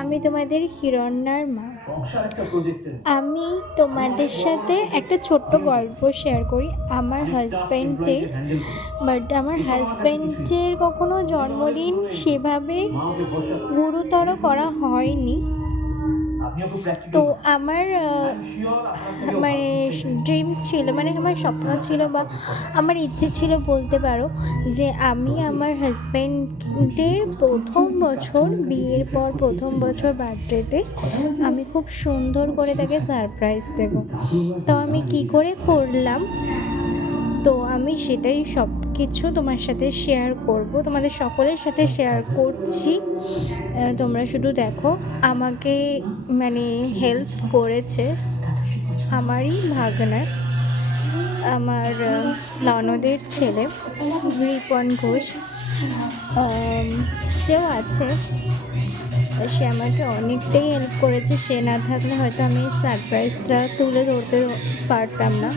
আমি তোমাদের হিরণ্যার মা। আমি তোমাদের সাথে একটা ছোট্ট গল্প শেয়ার করি আমার হাজব্যান্ডের। বাট আমার হাজব্যান্ডের কখনো জন্মদিন সেভাবে গুরুতর করা হয়নি। তো আমার মানে ড্রিম ছিল, মানে আমার স্বপ্ন ছিল বা আমার ইচ্ছে ছিল বলতে পারো, যে আমি আমার হাজব্যান্ডের প্রথম বছর বিয়ের পর প্রথম বছর বার্থডেতে আমি খুব সুন্দর করে তাকে সারপ্রাইজ দেব। তো আমি কি করে করলাম, তো আমি সেটাই সব কিছু তোমার সাথে শেয়ার করব, তোমাদের সকলের সাথে শেয়ার করছি। তোমরা শুধু দেখো। আমাকে মানে হেল্প করেছে আমারই ভাগনা, আমার ননদের ছেলে রিপন ঘোষ। সেও আছে, সে আমাকে অনেকটাই হেল্প করেছে। সে না থাকলে হয়তো আমি সারপ্রাইজটা তুলে ধরতে পারতাম না।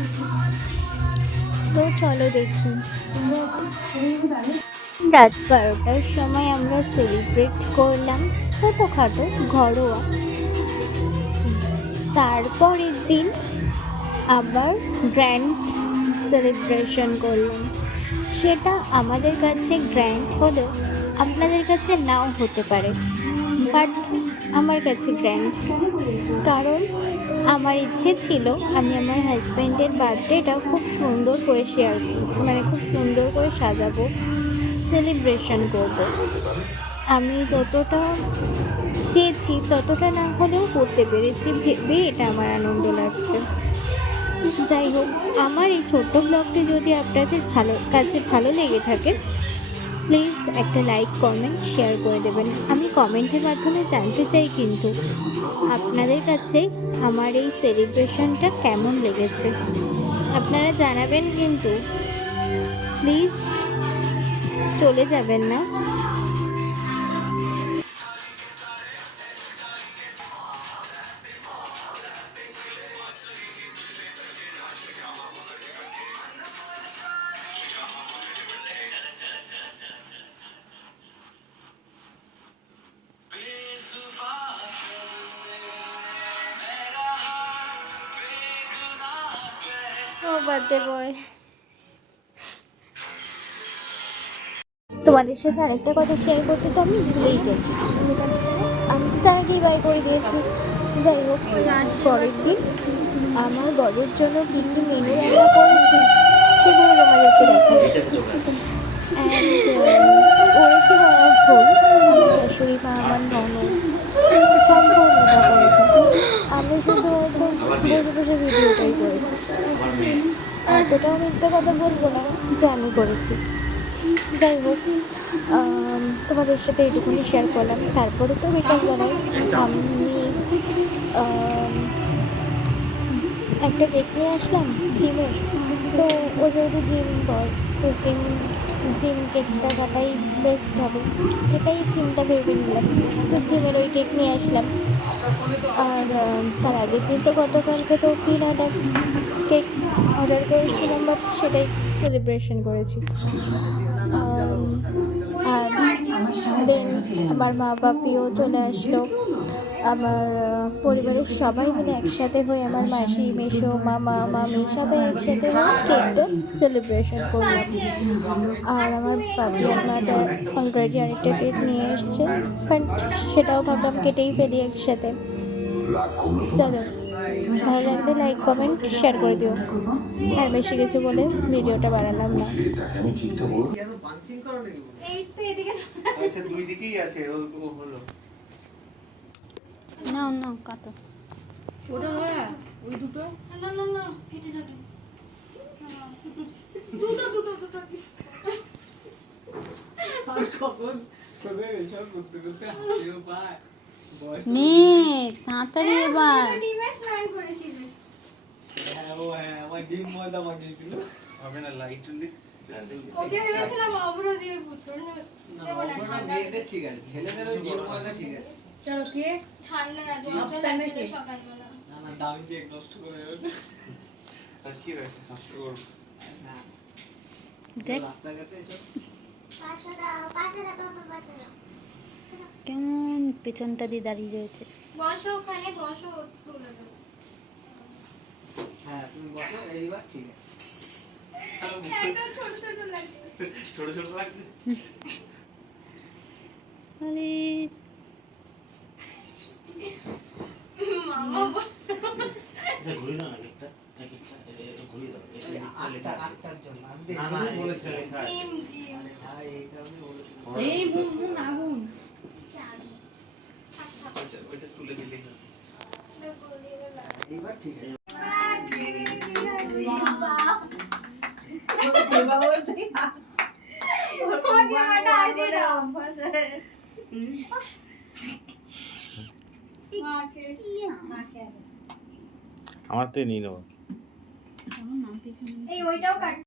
তো চলো দেখি। রাত 12টার সময় আমরা সেলিব্রেট করলাম ছোটোখাটো ঘরোয়া। তারপরের দিন আবার গ্র্যান্ড সেলিব্রেশন করলাম। সেটা আমাদের কাছে গ্র্যান্ড হলেও আপনাদের কাছে নাও হতে পারে, বাট আমার কাছে গ্র্যান্ড। কারণ আমার ইচ্ছে ছিল আমি আমার হাজব্যান্ডের বার্থডেটা খুব সুন্দর করে মানে খুব সুন্দর করে সাজাবো, সেলিব্রেশন করব। আমি যতটা চেয়েছি ততটা না হলেও করতে পেরেছি ভেবে এটা আমার আনন্দ লাগছে। যাই হোক, আমার এই ছোট্ট ব্লগটি যদি আপনাদের ভালো লেগে থাকে, প্লিজ একটা লাইক কমেন্ট শেয়ার করে দেবেন। আমি কমেন্টের মাধ্যমে জানতে চাই কিন্তু আপনাদের কাছে আমার এই সেলিব্রেশনটা কেমন লেগেছে। আপনারা জানাবেন কিন্তু, প্লিজ চলে যাবেন না। ও বার্থডে বয়, তোমাদের সাথে আরেকটা কথা শেয়ার করতে তো আমি ভুলেই গেছি। আমি তো তার আগেই বাই করে দিয়েছি। যাই হোক, পরের দিন আমার বরের জন্য কী কী মেনু রান্না করেছি সেগুলো তোমাদেরকে দেখাবো। করেছি আমার ভুল, আমার শাশুড়ি মা, আমার ননদ সম্পূর্ণ করেছে। আমি শুধু হয়তো বসে বসে ভিডিওটাই করেছি। এতটাও মিথ্যে কথা বলবো না যে আমি করেছি। যাই হোক, তোমাদের সাথে এইটুকুনি শেয়ার করলাম। তারপরে তো বিকালবেলায় আমি একটা কেক নিয়ে আসলাম জিমে। তো ও যেহেতু জিম বয়, তো জিম কেকটা কাটাই বেস্ট হবে, এটাই থিমটা ভেবে নিলাম। তো জিমের ওই কেক নিয়ে আসলাম। আর তার আগের দিন তো গতকালকে তো কেক অর্ডার করেছিলাম, বাট সেটাই সেলিব্রেশন করেছি। আর দেন আমার মা বাপিও চলে আসলো। আমার পরিবারের সবাই মিলে একসাথে হয়ে আমার মাসি, মেসো, মামা, মামি সবাই একসাথে হয়ে কেকটা সেলিব্রেশন করলাম। আর আমার বাপি আপনাদের অলরেডি আরেকটা কেক নিয়ে এসছে, বাট সেটাও ভাবলাম কেটেই ফেলি একসাথে। চলো, ভালো লাগলে লাইক কমেন্ট শেয়ার করে দিও। আর বেশি কিছু বলে ভিডিওটা বাড়ালাম না। নাও নাও কাটো। ওটা ওই দুটো না না না ফেটে যাবে। দুটো দুটো দুটো আর কখন সবে এসব করতে করতে হাসিও পায়। নে তাড়াতাড়ি এবার ডিমে স্নান করেছিল। হ্যাঁ ও হ্যাঁ, আমার ডিম ময়দা মাখিয়েছিল। হবে না লাইট দি ওকে ভেবেছিলাম অবরো দিয়ে পুত্র না ওটা মেয়েদের ঠিক আছে, ছেলেদের ওই ডিম ময়দা ঠিক আছে। চলো কে ঠান্ডা না জল লাগছিল সকালবেলা। না না দামি কেক নষ্ট করে ওঠে। আর কি রয়েছে নষ্ট করব না দেখ রাস্তাঘাটে এসব পাশারা পাশারা কেমন পেছনটা দিয়ে দাঁড়িয়ে রয়েছে। বসো ওখানে বসো, তুলে দেবো। হ্যাঁ তুমি বসো, এইবার ঠিক আছে। এত ছোট ছোট লাগছে। ছোট ছোট লাগছে। আরে মামা ঘুরি দাও না একটা, ঘুরি দাও। আটটার জন্য আমি দেখি বলেছিলাম। জিম জিম ভাই এই কারণে বলেছিলাম। এই বুন আগুন ওইটা তুলে দিলেই হবে। এইবার ঠিক আছে। আমার তো নিয়ে নেবো। আমার নাম পেছনে এই ওইটাও কাট।